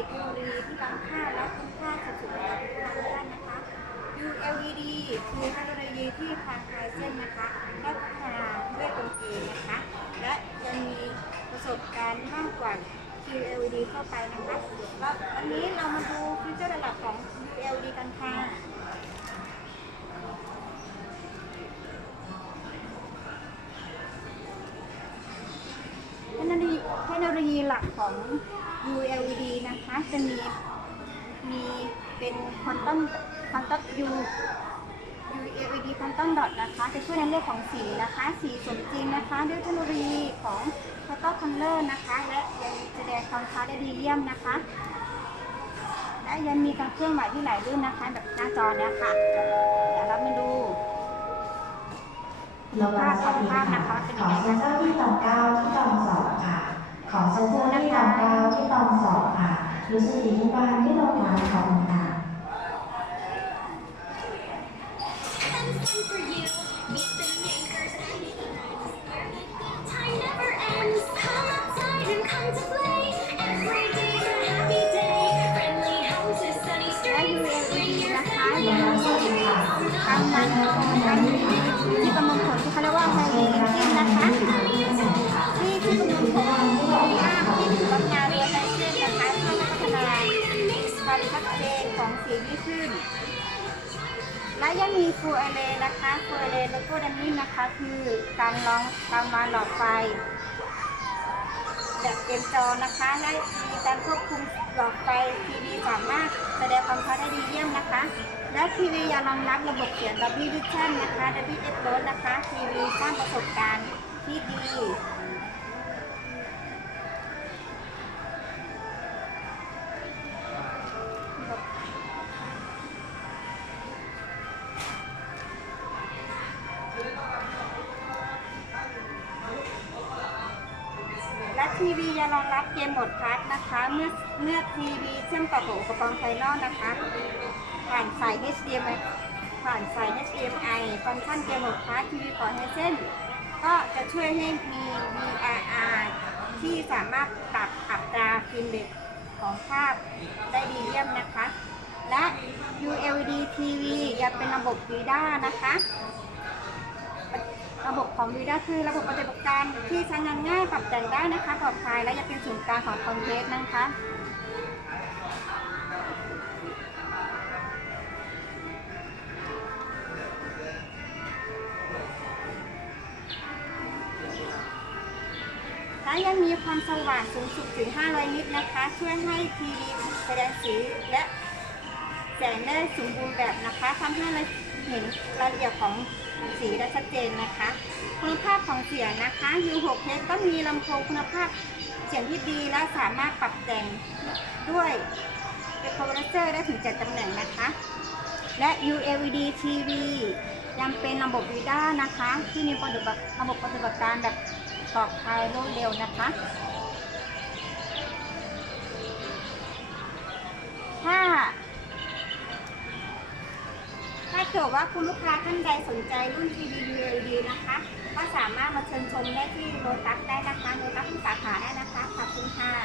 ทคโนโลยีที่ล้ำค่าและคุ้มค่าสุดๆสำหรับทุกท่นะคะ ULED คือเทคโนโลยีที่ทางไทเซนนะคะได้พัฒนาด้วยตนเองนะคะ และจะมีประสบการณ์มากกว่า QLED เข้าไปนะคะแล้ววันนี้เรามาดูฟีเจอร์หลักของ ULED กันค่ะเทคโนโลยีหลักของ ULED นะคะ จะมี มีเป็นควอนตัมควอนตัม U ULED ควอนตัมดอทนะคะ จะช่วยในเรื่องของสีนะคะ สีสมจริงนะคะ ด้วยเทคโนโลยีของ Photo Color นะคะ และยังแสดงความคล้ายได้ดีเยี่ยมนะคะ และยังมีการเครื่องหมายที่ไหลลื่นนะคะ แบบหน้าจอเนี้ยค่ะ เดี๋ยวเรามาดูระวังสติค่ะของเซนเซอร์ที่ตองเก้าที่ตองสองค่ะ ของเซนเซอร์ามเก้าที่ตอนสอบค่ะรู้สึกดีทุกวันที่เราลาค่ะคุณตา ที่กำลังผลที่เขาเรียกว่าไฮ สีที่ขึ้น และยังมีฟูเอเลนะคะฟูเอเลแล้วก็ดันนี่นะคะคือการลองการวาหลอดไฟแบบเต็มจอนะคะ และมีการควบคุมหลอดไฟทีวีสามารถแสดงความชัดได้ดีเยี่ยมนะคะ และทีวียังรองรับระบบเสียง Dolby Vision นะคะ Dolby Atmos นะคะ ทีวีสร้างประสบการณ์ที่ดี ทีวียังรองรับเกมหมดพาร์ทนะคะ เมื่อเมื่อทีวีเชื่อมต่อกับอุปกรณ์ภายนอกนะคะ ผ่านสาย HDMI ผ่านสาย HDMI ฟังก์ชันเกมโหมดพาร์ททีวีพอร์ตไฮเซนก็จะช่วยให้มี VRR ที่สามารถปรับอัตราฟิล์มเรทของภาพได้ดีเยี่ยมนะคะ และ ULED TV ยังเป็นระบบ VIDA นะคะ ระบบของ VIDA คือระบบปฏิบัติการที่ใช้งานง่ายปรับแต่งได้นะคะปลอดภัยและยังเป็นศูนย์กลางของคอมเพลตนะคะและยังมีความสว่างสูงสุดถึง 500 นิตนะคะ ช่วยให้ทีวีแสดงสีและแสงได้สมบูรณ์แบบนะคะทำให้เราเห็นรายละเอียดของ สีได้ชัดเจนนะคะ คุณภาพของเสียงนะคะ U6H ก็มีลำโพงคุณภาพเสียงที่ดีและสามารถปรับแต่งด้วยเป็นคอมเพรสเซอร์ได้ถึง7ตำแหน่งนะคะ และ ULED TV ยังเป็นระบบ VIDA นะคะ ที่มีระบบระบบปฏิบัติการแบบปลอดภัยรวดเร็วนะคะ เกิดว่าคุณลูกค้าท่านใดสนใจรุ่น TDLD นะคะ ก็สามารถมาเชิญชมได้ที่โรตัสได้นะคะโรตัสทุกสาขาได้นะคะ ขอบคุณค่ะ